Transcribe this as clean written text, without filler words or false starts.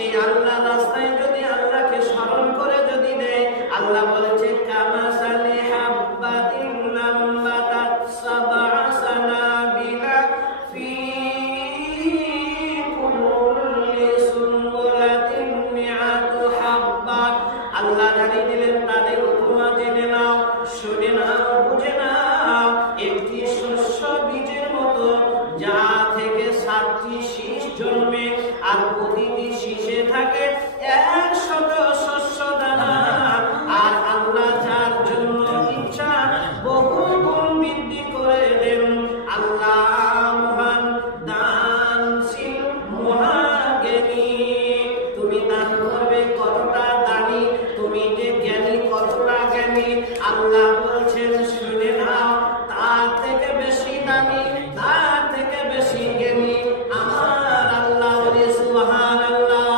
সেই আল্লাহর রাস্তায় যদি আল্লাহকে স্মরণ করে যদি দেয়, আল্লাহ বলেছেন কামাসালি হাব